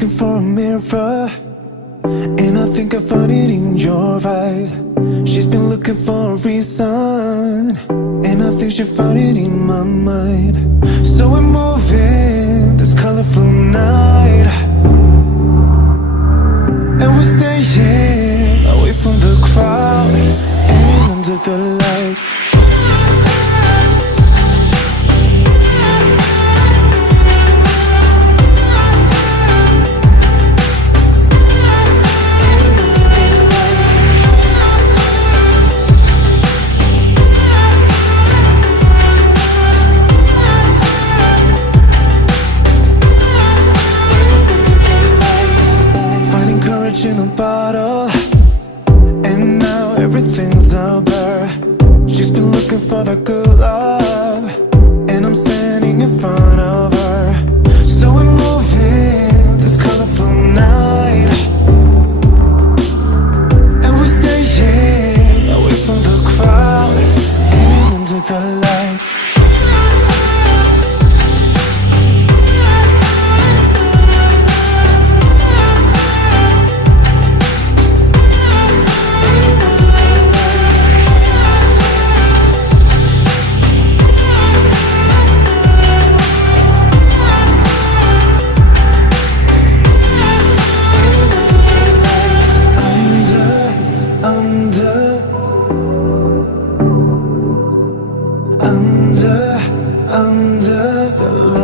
looking for a mirror, and I think I found it in your eyes. She's been looking for a reason, and I think she found it in my mind. So we're moving this colorful night, and we're staying away from the crowd and under the lights. In a bottle, and now everything's out there. She's been looking for that good love, and I'm standing in front of her. So we're moving this colorful night, and we're staying away from the crowd and under the lights. Under the light.